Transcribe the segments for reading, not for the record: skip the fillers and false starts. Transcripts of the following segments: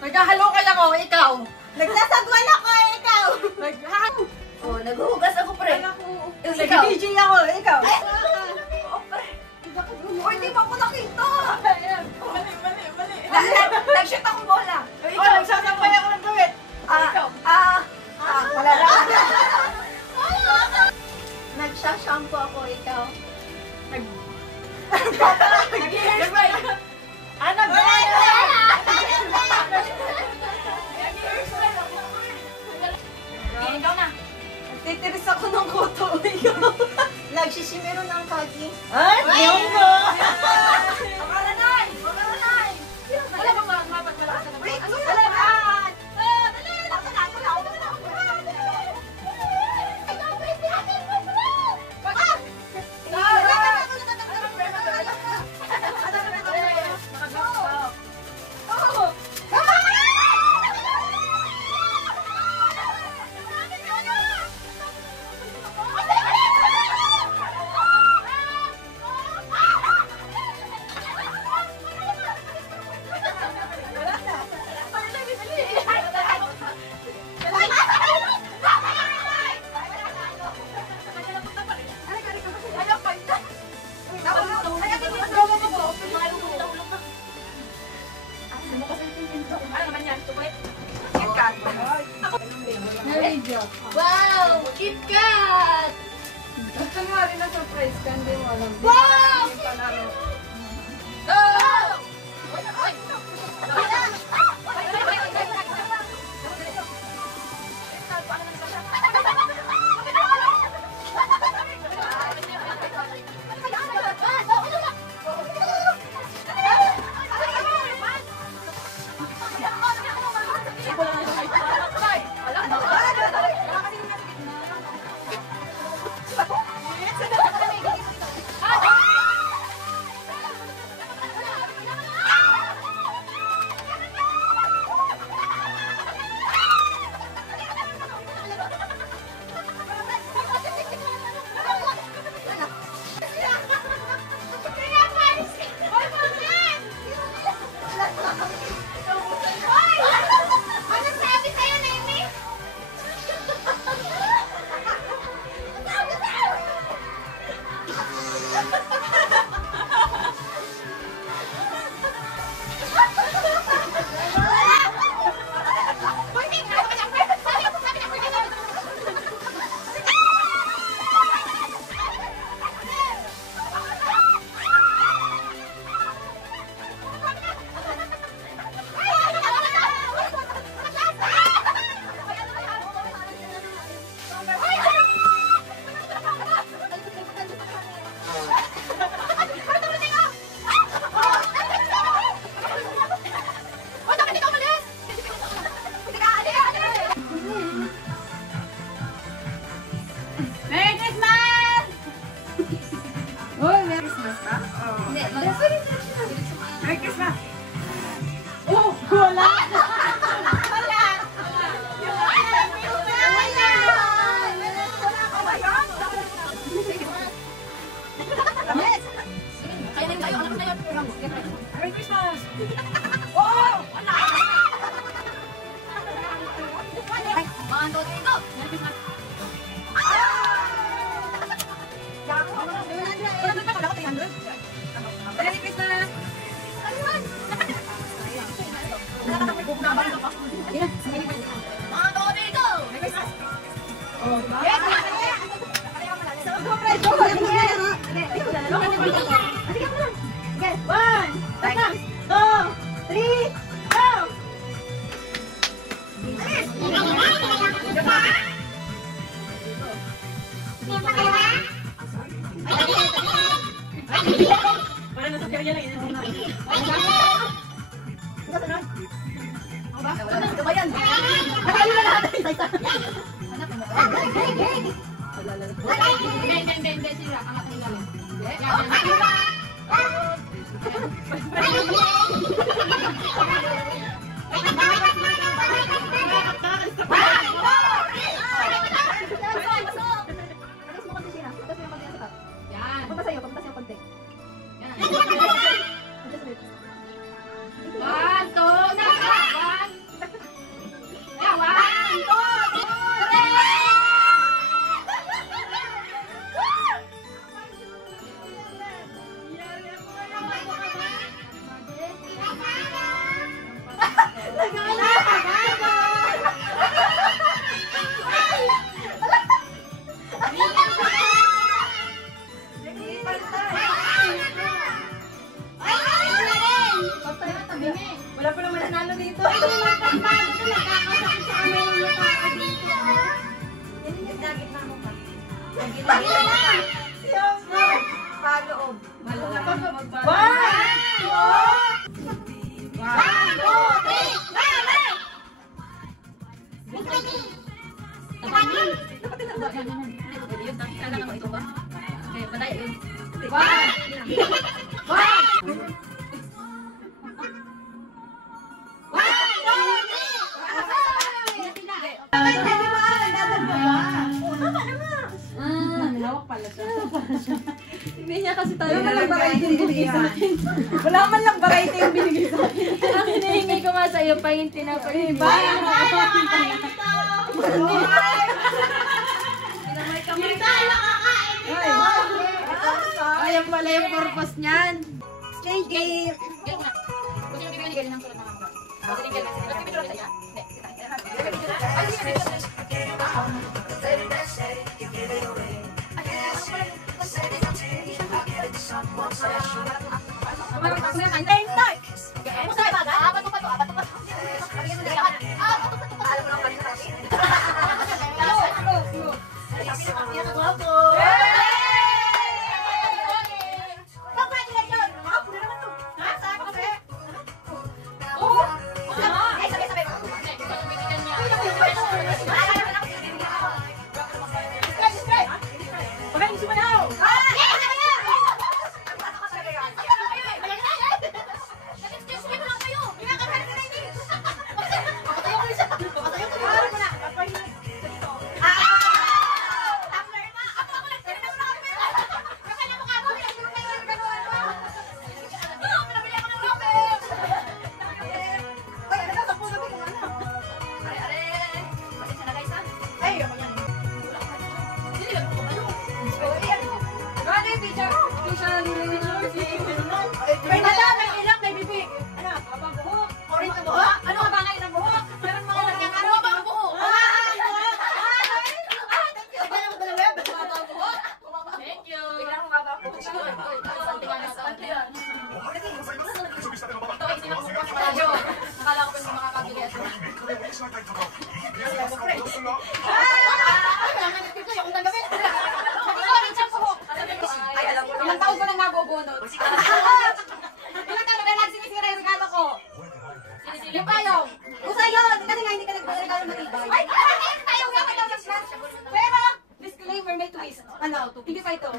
Naghahalukay ako, ikaw. Nagsasagwan ako, ikaw. Oh, naghuhugas ako, pre. Nag-DJ ako, ikaw. Oh, hindi pa ako nakita. Mali. Nag-shoot akong bola. Ikaw, nagsasampay ako ng gawin. Wala lang. Nagsashampoo ako, ikaw. Nag-hairspray. Ikaw na. Titiris ako ng kuto, ikaw. Nagsisimero ng kagi. Ay, yung ko. Makalanay! Makalanay! Wala bang mapagmalakas na Wait, naman? salamat! Dali! Laksa na! Wala ako na! Wow! Kit Kat! Gusto nga rin na surprise ka, hindi mo alam. Wow! Merry Christmas! Oh! Wala! Merry Christmas! Oh! Wala! Mga todo ito! Merry Christmas! Merry Christmas! Mga todo ito! Merry Christmas! Para nasa kanya lang yun. Kabayan! Nakalo na lahat! Hindi, sila. Ang ating galing. Yan. Punta sa'yo konti. Yan. gitna mo pa. Paloob. Lawak pala siya. Hindi niya kasi tayo Wala man lang variety yung binigay sa akin. Wala man lang variety yung binigay sa akin. Ang hinihingi ko nga sa'yo pa yung tinapay. Ayan pala yung purpose niyan. Thank you. May dala, may ilang, may bibig. Ano? Mabang buhok. Orange na buhok. Ano ka bangay ng buhok? Meron mga nangangaro. Mabang buhok. Thank you. Biglang mababa po. Nakala ko pa yung makakabili at Ilang taon ko nang nabubunot. Ilang taon na lang sinisira yung regalo ko. Yung payong. Usa yun. Kasi nga hindi ka nagregalo matibay. Ay, payong nga matibay. Pero, disclaimer, may twist. Ano? Hindi pa ito.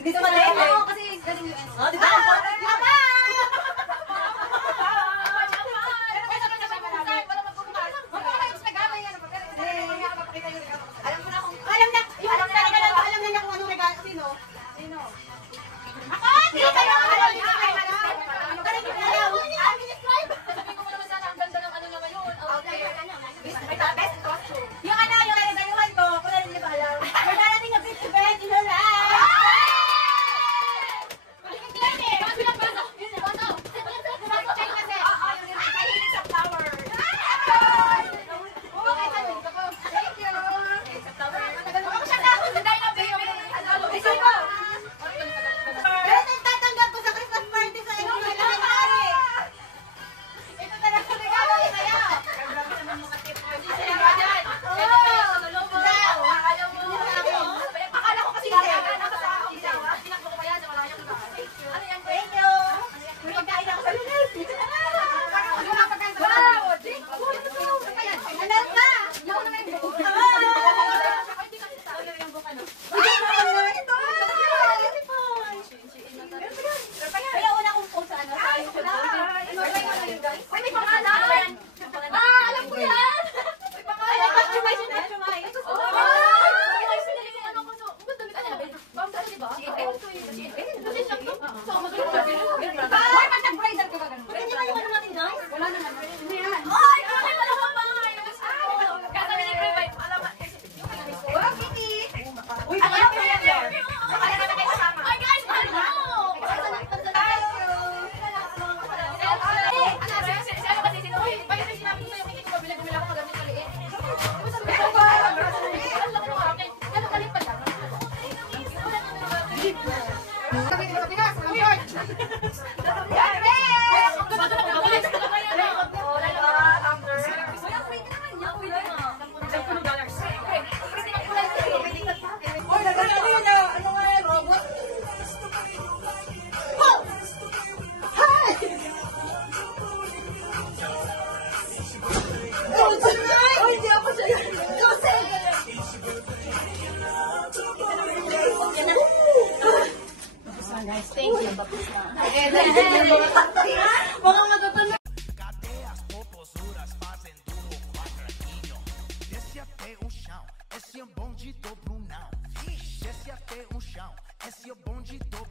Dito ka na yun. Kasi galing yung ano. Di ba? Balik Yes, thank you. Tapos na. Mga matutunan. Cadeias, popozuras fazendo o quadradinho. Desce até o chão, esse é o bonde do Brunão. Desce até o chão, esse é o bonde do